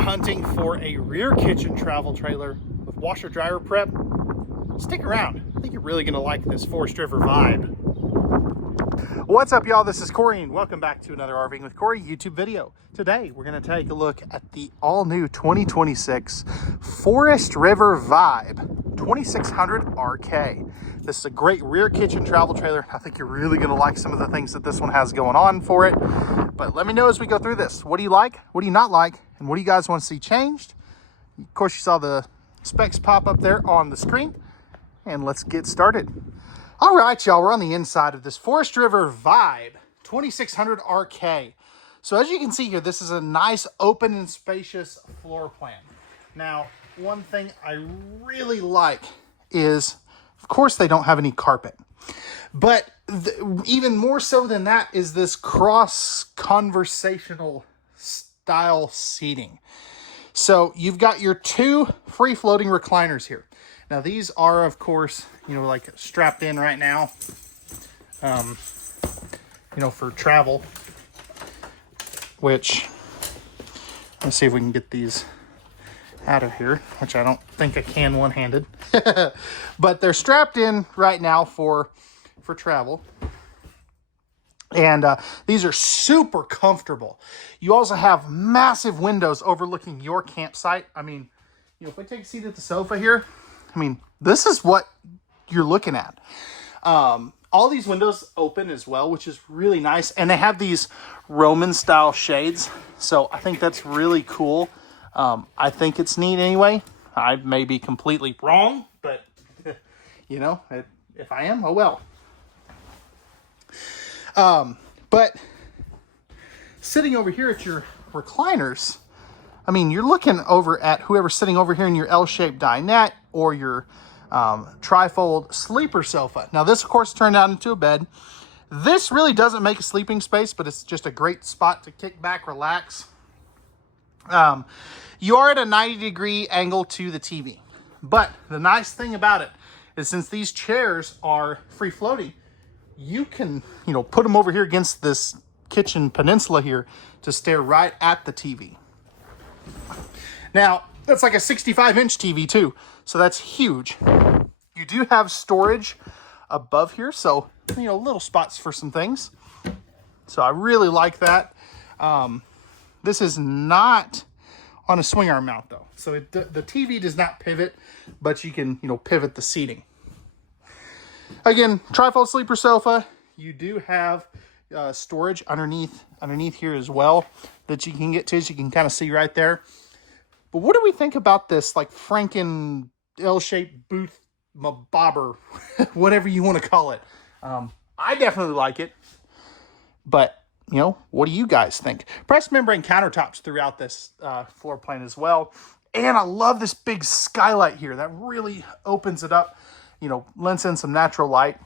hunting for a rear kitchen travel trailer with washer dryer prep, stick around. I think you're really gonna like this Forest River vibe. What's up, y'all? This is Cory and welcome back to another RVing with Cory YouTube video. Today we're gonna take a look at the all-new 2026 Forest River Vibe 2600 RK. This is a great rear kitchen travel trailer. I think you're really gonna like some of the things that this one has going on for it. But let me know as we go through this. What do you like? What do you not like? And what do you guys want to see changed? Of course, you saw the specs pop up there on the screen. And let's get started. All right, y'all, we're on the inside of this Forest River Vibe 2600 RK. So as you can see here, this is a nice open and spacious floor plan. Now, one thing I really like is, of course, they don't have any carpet. But even more so than that is this cross conversational style seating. So you've got your two free floating recliners here. Now these are, of course, like strapped in right now, for travel, which, let's see if we can get these out of here, which I don't think I can one-handed, but they're strapped in right now for travel. And these are super comfortable. You also have massive windows overlooking your campsite. I mean, if we take a seat at the sofa here, this is what you're looking at. All these windows open as well, which is really nice. And they have these Roman style shades. So I think that's really cool. I think it's neat anyway. I may be completely wrong, but if I am, oh well. But sitting over here at your recliners, you're looking over at whoever's sitting over here in your L-shaped dinette or your trifold sleeper sofa. Now this, of course, turned out into a bed. This really doesn't make a sleeping space, but it's just a great spot to kick back, relax. You are at a 90-degree angle to the TV. But the nice thing about it is, since these chairs are free floating, you can, put them over here against this kitchen peninsula here to stare right at the TV. Now, that's like a 65-inch TV too, so that's huge. You do have storage above here, so, little spots for some things. So I really like that. This is not on a swing arm mount though. So the TV does not pivot, but you can, pivot the seating. Again, trifold sleeper sofa. You do have storage underneath here as well that you can get to, as you can kind of see right there. But what do we think about this, like, Franken L-shaped booth bobber, whatever you want to call it? I definitely like it. But, what do you guys think? Pressed membrane countertops throughout this floor plan as well. And I love this big skylight here. That really opens it up, lends in some natural light.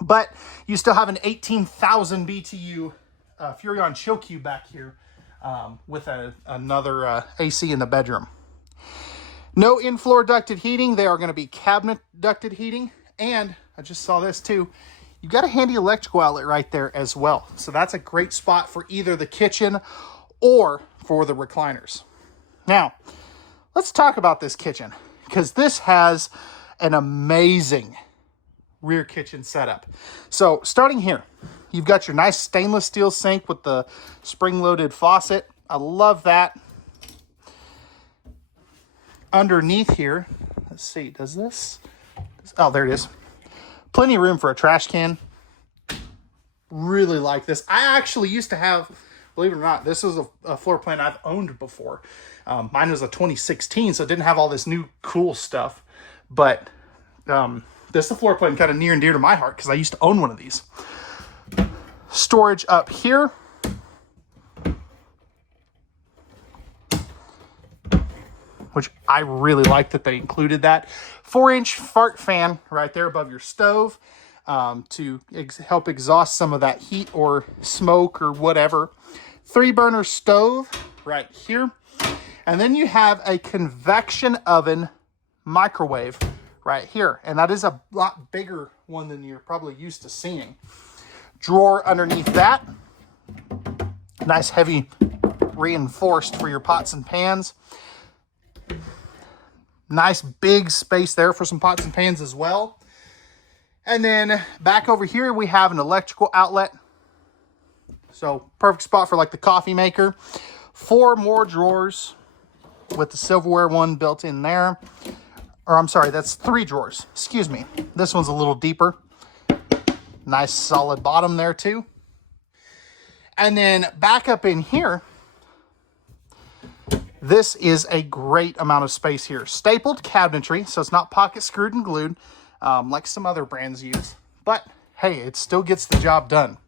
But you still have an 18,000 BTU Furrion chill cube back here with another AC in the bedroom. No in-floor ducted heating. They are going to be cabinet ducted heating. And I just saw this too. You've got a handy electrical outlet right there as well. So that's a great spot for either the kitchen or for the recliners. Now, let's talk about this kitchen, because this has an amazing rear kitchen setup. So starting here, you've got your nice stainless steel sink with the spring-loaded faucet. I love that. Underneath here, let's see, does this? Oh, there it is. Plenty of room for a trash can. Really like this. I actually used to have, believe it or not, this is a floor plan I've owned before. Mine was a 2016, so it didn't have all this new cool stuff. But this is a floor plan kind of near and dear to my heart because I used to own one of these. Storage up here. Which I really like that they included that. 4-inch fart fan right there above your stove to help exhaust some of that heat or smoke or whatever. 3-burner stove right here. And then you have a convection oven microwave right here. And that is a lot bigger one than you're probably used to seeing. Drawer underneath that. Nice heavy reinforced for your pots and pans. Nice big space there for some pots and pans as well. And then back over here, we have an electrical outlet. So perfect spot for like the coffee maker. 4 more drawers with the silverware one built in there. Or I'm sorry, that's 3 drawers. Excuse me. This one's a little deeper. Nice solid bottom there too. And then back up in here, this is a great amount of space here. Stapled cabinetry, so it's not pocket screwed and glued like some other brands use. But hey, it still gets the job done.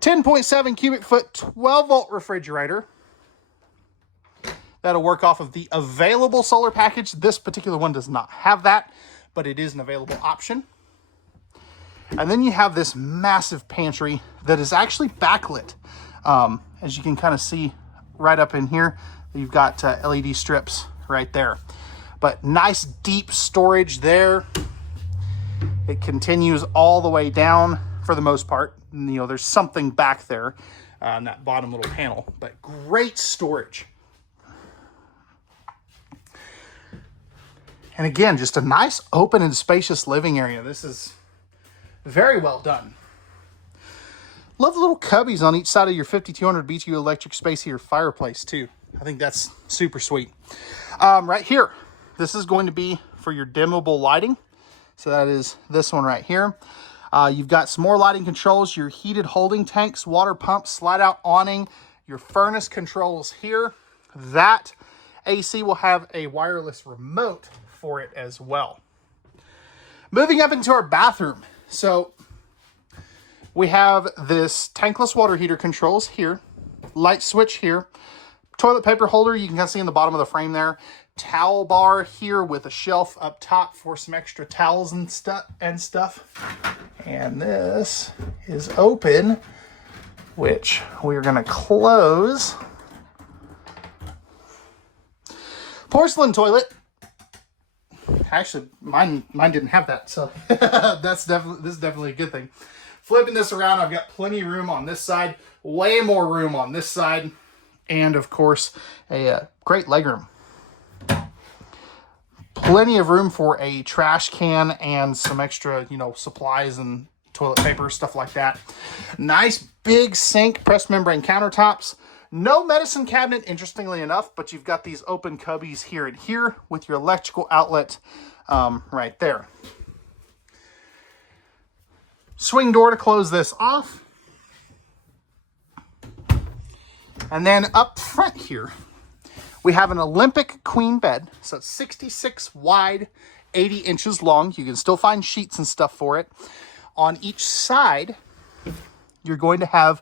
10.7 cubic foot, 12 volt refrigerator. That'll work off of the available solar package. This particular one does not have that, but it is an available option. And then you have this massive pantry that is actually backlit. As you can kind of see right up in here, you've got LED strips right there. But nice deep storage there. It continues all the way down for the most part. You know, there's something back there on that bottom little panel, but great storage. And again, just a nice open and spacious living area. This is very well done. Love the little cubbies on each side of your 5200 BTU electric space heater fireplace too. I think that's super sweet. Right here, this is going to be for your dimmable lighting. So that is this one right here. You've got some more lighting controls, your heated holding tanks, water pump, slide out awning, your furnace controls here. That AC will have a wireless remote for it as well. Moving up into our bathroom. So we have this tankless water heater controls here, light switch here, toilet paper holder, you can kind of see in the bottom of the frame there, towel bar here with a shelf up top for some extra towels and stuff. And this is open, which we're going to close. Porcelain toilet. Actually, mine didn't have that, so this is definitely a good thing. Flipping this around, I've got plenty of room on this side, way more room on this side, and of course, a great legroom. Plenty of room for a trash can and some extra, supplies and toilet paper, stuff like that. Nice big sink, pressed membrane countertops. No medicine cabinet, interestingly enough, but you've got these open cubbies here and here with your electrical outlet right there. Swing door to close this off. And then up front here, we have an Olympic queen bed. So it's 66 wide, 80 inches long. You can still find sheets and stuff for it. On each side, you're going to have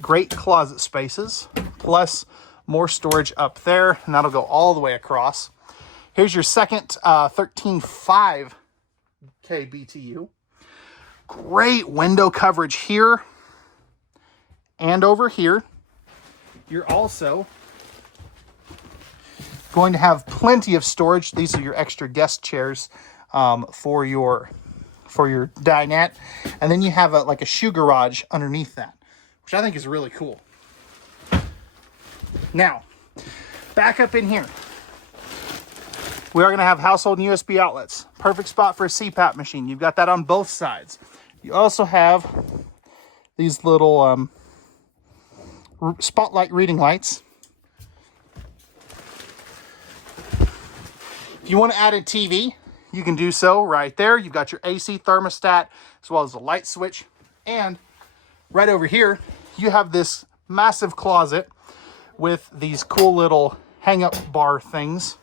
great closet spaces, plus more storage up there, and that'll go all the way across. Here's your second 13.5 kBTU. Great window coverage here and over here. You're also going to have plenty of storage. These are your extra guest chairs for your dinette, and then you have like a shoe garage underneath that, which I think is really cool. Now, back up in here, we are going to have household and USB outlets. Perfect spot for a CPAP machine. You've got that on both sides. You also have these little spotlight reading lights. If you want to add a TV, you can do so right there. You've got your AC thermostat as well as a light switch. And right over here, you have this massive closet with these cool little hang-up bar things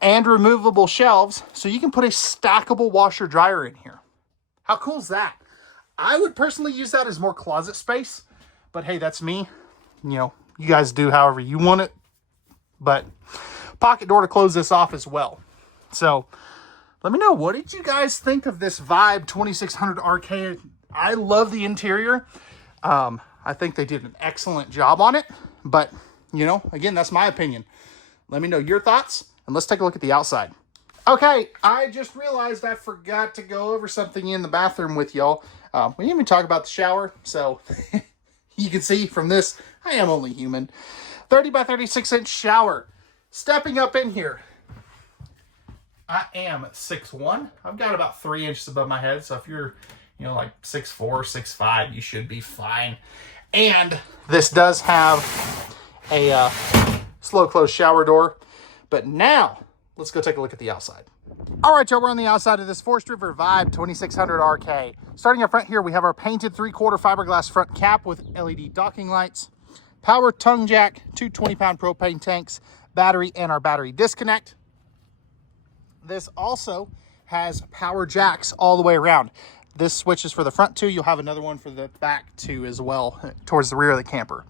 and removable shelves, so you can put a stackable washer dryer in here. How cool is that? I would personally use that as more closet space, but hey, that's me. You guys do however you want it. But pocket door to close this off as well. So let me know, what did you guys think of this Vibe 2600 RK? I love the interior. I think they did an excellent job on it, but again, that's my opinion. Let me know your thoughts, and let's take a look at the outside. Okay, I just realized I forgot to go over something in the bathroom with y'all. We didn't even talk about the shower, so You can see from this, I am only human. 30 by 36 inch shower. Stepping up in here, I am 6'1". I've got about 3 inches above my head. So if you're, you know, like 6'4", 6'5", you should be fine. And this does have a slow close shower door. But now, let's go take a look at the outside. All right, y'all, we're on the outside of this Forest River Vibe 2600 RK. Starting up front here, we have our painted 3/4 fiberglass front cap with LED docking lights, power tongue jack, 2 20-pound propane tanks, battery, and our battery disconnect. This also has power jacks all the way around. This switches for the front two. You'll have another one for the back two as well, towards the rear of the camper.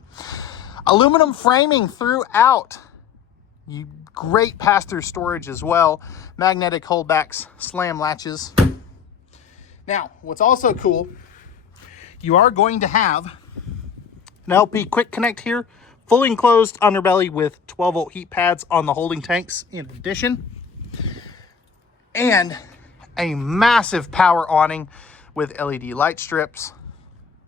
Aluminum framing throughout. Great pass-through storage as well. Magnetic holdbacks, slam latches. Now, what's also cool, you are going to have an LP quick connect here, fully enclosed underbelly with 12-volt heat pads on the holding tanks in addition. And a massive power awning with LED light strips,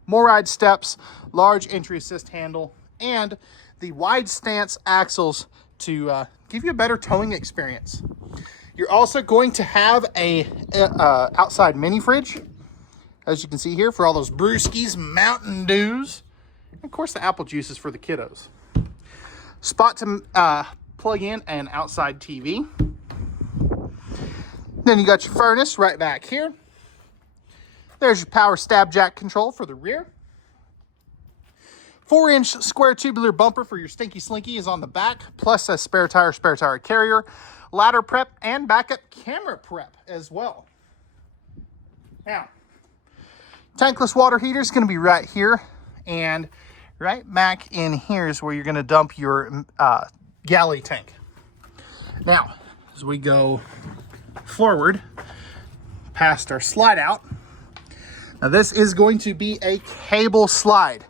MORryde steps, large entry assist handle, and the wide stance axles to give you a better towing experience. You're also going to have a outside mini fridge, as you can see here, for all those brewskis, Mountain Dews, and of course the apple juices for the kiddos. Spot to plug in an outside TV. Then you got your furnace right back here. There's your power stab jack control for the rear. 4-inch square tubular bumper for your Stinky Slinky is on the back, plus a spare tire carrier, ladder prep, and backup camera prep as well. Now, tankless water heater is going to be right here, and right back in here is where you're going to dump your galley tank. Now, as we go forward past our slide out, now this is going to be a cable slide.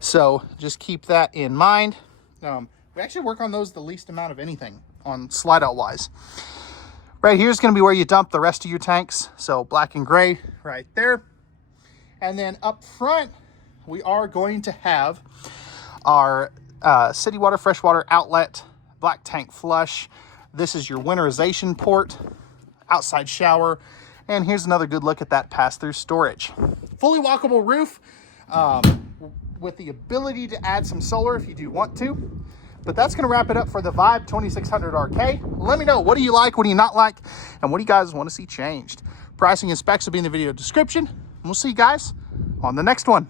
So just keep that in mind. We actually work on those the least amount of anything on slide out wise. Right here is going to be where you dump the rest of your tanks. So black and gray right there. And then up front, we are going to have our city water, freshwater outlet, black tank flush. This is your winterization port, outside shower. And here's another good look at that pass-through storage. Fully walkable roof. With the ability to add some solar if you do want to. But that's going to wrap it up for the Vibe 2600 RK. Let me know, what do you like, what do you not like, and what do you guys want to see changed? Pricing and specs will be in the video description. And we'll see you guys on the next one.